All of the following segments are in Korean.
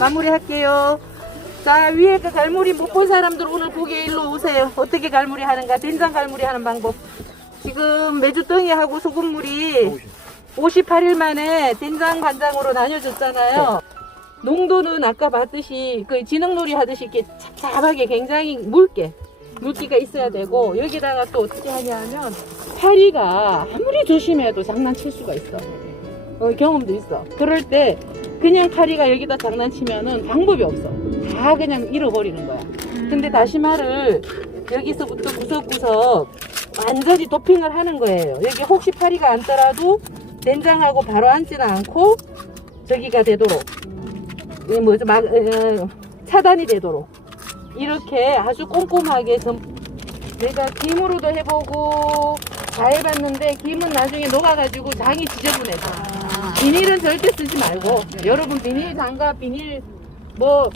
마무리할게요. 자 위에 그 갈무리 못 본 사람들 오늘 보기에 일로 오세요. 어떻게 갈무리 하는가 된장 갈무리 하는 방법. 지금 메주덩이하고 소금물이 58일 만에 된장 간장으로 나뉘어졌잖아요. 농도는 아까 봤듯이 그 진흙놀이 하듯이 이렇게 찹찹하게 굉장히 묽게 물기가 있어야 되고 여기다가 또 어떻게 하냐면 파리가 아무리 조심해도 장난칠 수가 있어. 어, 경험도 있어. 그럴 때 그냥 파리가 여기다 장난치면은 방법이 없어. 다 그냥 잃어버리는 거야. 근데 다시마를 여기서부터 구석구석 완전히 도핑을 하는 거예요. 여기 혹시 파리가 앉더라도 된장하고 바로 앉지는 않고 저기가 되도록 이 뭐죠 막 어, 차단이 되도록 이렇게 아주 꼼꼼하게 좀 내가 김으로도 해보고 다 해봤는데 김은 나중에 녹아가지고 장이 지저분해져. 비닐은 절대 쓰지 말고 여러분 비닐 장갑 비닐 뭐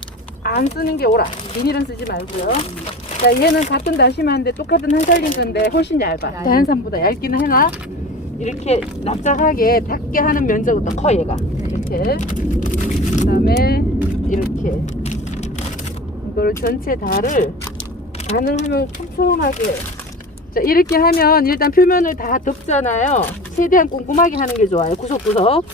안 쓰는 게 오라 비닐은 쓰지 말고요. 자 얘는 같은 다시마인데 똑같은 한살림 건데 훨씬 얇아. 다한산보다 얇기는 해나? 이렇게 납작하게 닿게 하는 면적은 더 커 얘가. 이렇게. 그 다음에 이렇게. 이걸 전체 다를 가능하면 촘촘하게. 자 이렇게 하면 일단 표면을 다 덮잖아요. 최대한 꼼꼼하게 하는 게 좋아요. 구석구석.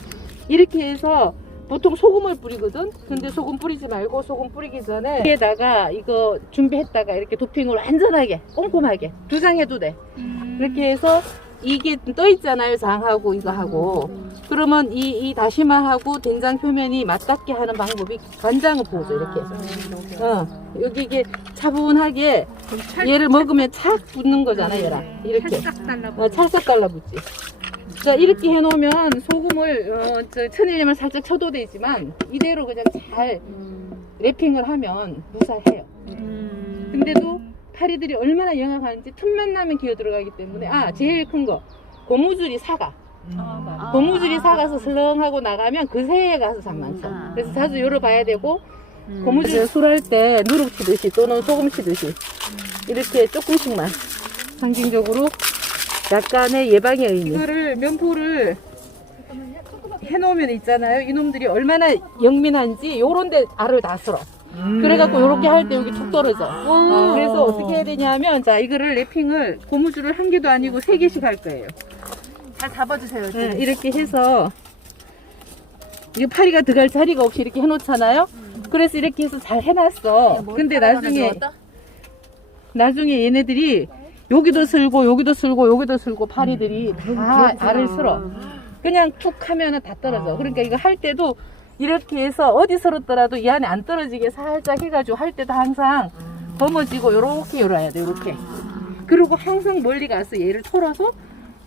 이렇게 해서 보통 소금을 뿌리거든? 근데 소금 뿌리지 말고 소금 뿌리기 전에 위에다가 이거 준비했다가 이렇게 도핑을 완전하게 꼼꼼하게 두 장 해도 돼. 이렇게 해서 이게 떠 있잖아요 장하고 이거 하고. 그러면 이, 이 다시마하고 된장 표면이 맞닿게 하는 방법이 간장을 부어줘 이렇게 어, 여기 이게 차분하게 얘를 먹으면 착 붙는 거잖아 얘랑. 이렇게. 찰싹. 어, 찰싹 달라붙지 자 이렇게 해놓으면 소금을 어, 저 천일염을 살짝 쳐도 되지만 이대로 그냥 잘 랩핑을 하면 무사해요 음. 근데도 파리들이 얼마나 영악하는지 틈만 나면 기어 들어가기 때문에 아 제일 큰 거 고무줄이 사가 아, 고무줄이 사가서 슬렁하고 나가면 그 새에 가서 장난쳐 아. 그래서 자주 열어봐야 되고 음. 고무줄 술할 때 누룩 치듯이 또는 소금 치듯이 이렇게 조금씩만 상징적으로 약간의 예방의 의미. 이거를 면포를 해놓으면 있잖아요. 이놈들이 얼마나 영민한지 요런데 알을 다 쓸어. 그래갖고 요렇게 할 때 여기 툭 떨어져. 어, 그래서 어떻게 해야 되냐면 자 이거를 랩핑을 고무줄을 한 개도 아니고 세 개씩 할 거예요. 잘 잡아주세요. 네, 이렇게. 해서. 이거 파리가 들어갈 자리가 없이 이렇게 해놓잖아요. 그래서 이렇게 해서 잘 해놨어. 근데 나중에 나중에 얘네들이 여기도 쓸고 여기도 쓸고 여기도 쓸고 파리들이 다 알을 쓸어. 그냥 툭 하면은 다 떨어져. 그러니까 이거 할 때도 이렇게 해서 어디 쓸었더라도 이 안에 안 떨어지게 살짝 해가지고 할 때도 항상 범어지고 요렇게 열어야 돼. 요렇게. 그리고 항상 멀리 가서 얘를 털어서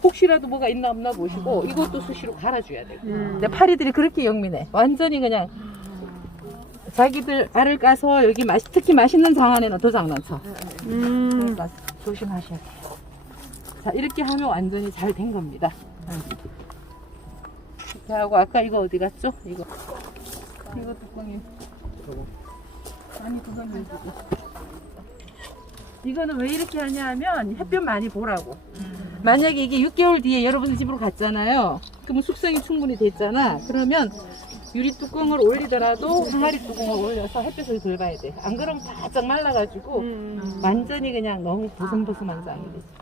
혹시라도 뭐가 있나 없나 보시고 이것도 수시로 갈아줘야 되고. 근데 파리들이 그렇게 영민해. 완전히 그냥 자기들 알을 까서 여기 맛 특히 맛있는 장 안에는 더 장난쳐. 음. 그러니까 조심하셔야 돼요. 자 이렇게 하면 완전히 잘 된 겁니다. 응. 이렇게 하고 아까 이거 어디 갔죠? 이거 이거 뚜껑이 아니 그건 여기고 이거는 왜 이렇게 하냐면 햇볕 많이 보라고. 만약에 이게 6개월 뒤에 여러분 집으로 갔잖아요. 그러면 숙성이 충분히 됐잖아. 그러면 유리 뚜껑을 올리더라도 항아리 뚜껑을 올려서 햇볕을 덜 봐야 돼. 안 그러면 바짝 말라가지고 음. 완전히 그냥 너무 보송보송한 장이 되죠.